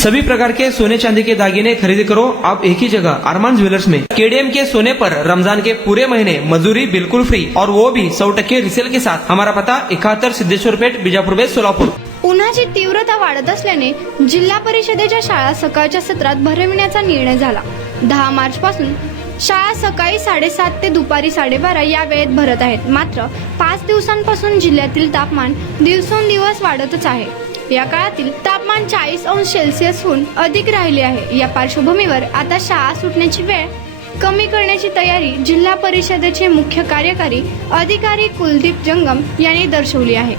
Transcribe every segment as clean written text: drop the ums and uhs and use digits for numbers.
सभी प्रकार के सोने चांदी के दागिने खरीदी करो आप एक ही जगह अरमान ज्वेलर्स में। केडीएम के सोने पर रमजान के पूरे महीने मजदूरी बिल्कुल फ्री और वो भी 100% रिसेल के साथ। हमारा पता 71 सिद्धेश्वर पेठ, बीजापुर बेस, सोलापूर। उन्हाची तीव्रता वाढत असल्याने जिल्हा परिषदेच्या शाळा सकाळच्या सत्रात भरविण्याचा निर्णय झाला। 10 मार्च पासून शाळा सकाळी 7:30 ते दुपारी 12:30 या वेळेत भरत आहेत। मात्र 5 दिवसांपासून जिल्ह्यातील तापमान दिवसेंदिवस वाढतच आहे। या काळातील तापमान 40 अंश सेल्सिअसहून अधिक राहिले आहे। या पार्श्वभूमीवर आता शाळा सुटण्याची वेळ कमी करण्याची तयारी जिल्हा परिषदेचे मुख्य कार्यकारी अधिकारी कुलदीप जंगम यांनी दर्शवली आहे।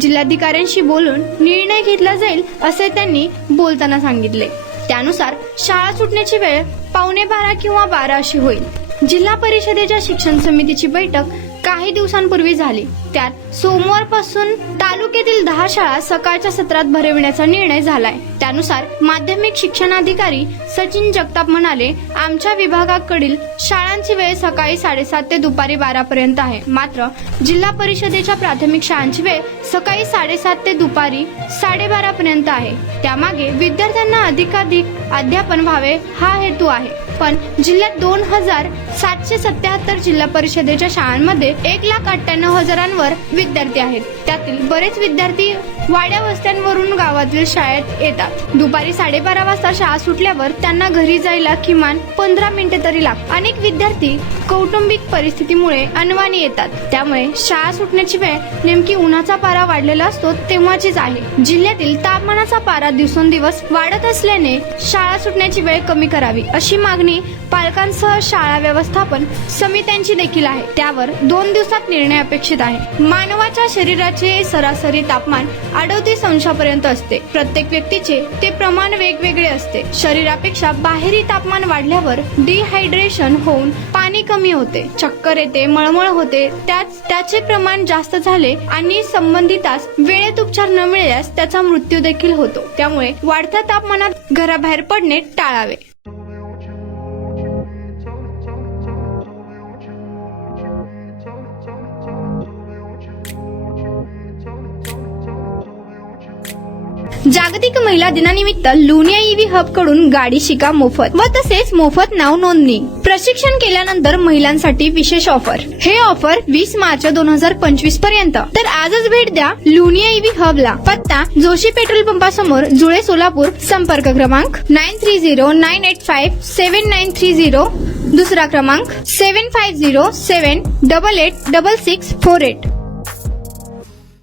जिल्हाधिकाऱ्यांशी बोलून निर्णय घेतला जाईल असे त्यांनी बोलताना सांगितले। त्यानुसार शाळा सुटण्याची वेळ 11:15 किंवा 12 अशी होईल। जिल्हा परिषदेच्या शिक्षण समितीची बैठक काही दिवसांपूर्वी झाली। त्यात सोमवारपासून तालुक्यातील 10 शाळा सकाळच्या सत्रात भरविण्याचा निर्णय झालाय। त्यानुसार माध्यमिक शिक्षणाधिकारी सचिन जगताप म्हणाले, आमच्या विभागाकडील शाळांची वेळ सकाळी 7:30 ते दुपारी 12 पर्यंत आहे। मात्र जिल्हा परिषदेच्या प्राथमिक शाळांची वेळ सकाळी 7:30 ते दुपारी 12:30 पर्यंत आहे। त्यामागे विद्यार्थ्यांना अधिकाधिक अध्यापन व्हावे हा हेतू आहे। पण जिल्ह्यात 2777 जिल्हा परिषदेच्या शाळांमध्ये 1,98,000 विद्यार्थी आहेत। त्यातील बरेच विद्यार्थी वाड्या वस्त्यांवरून गावातील शाळेत येतात। दुपारी 12:30 वाजता शाळा सुटल्यावर त्यांना घरी जायला किमान 15 मिनिटे तरी लागतात। अनेक विद्यार्थी कौटुंबिक परिस्थितीमुळे अनवाणी येतात। त्यामुळे शाळा सुटण्याची वेळ नेमकी उन्हाचा पारा वाढलेला असतो तेव्हाचीच आहे। जिल्ह्यातील तापमानाचा पारा दिवसेंदिवस वाढत असल्याने शाळा सुटण्याची वेळ कमी करावी अशी मागणी पालकांसह शाळा व्यवस्थापन समित्यांची देखील आहे। त्यावर 2 दिवसात निर्णय अपेक्षित आहे। मानवाच्या शरीराचे सरासरी तापमान 38 अंशापर्यंत असते। प्रत्येक व्यक्तीचे ते प्रमाण वेगवेगळे असते। शरीरापेक्षा बाहेरी तापमान वाढल्यावर डिहायड्रेशन होऊन पाणी कमी होते, चक्कर येते, मळमळ होते। त्याचे प्रमाण जास्त झाले आणि संबंधितास वेळेत उपचार न मिळाल्यास त्याचा मृत्यू देखील होतो। त्यामुळे वाढत्या तापमानात घराबाहेर पडणे टाळावे। जागतिक महिला दिनानिमित्त लुनिया ईव्ही हब कडून गाडी शिका मोफत व तसेच मोफत नाव नोंदणी। प्रशिक्षण केल्यानंतर महिलांसाठी विशेष ऑफर। हे ऑफर 20 मार्च 2025 पर्यंत। तर आजच भेट द्या लुनिया ईव्ही हबला। पत्ता जोशी पेट्रोल पंपासमोर, जुळे, सोलापूर। संपर्क क्रमांक 9309857930। दुसरा क्रमांक 7507886648।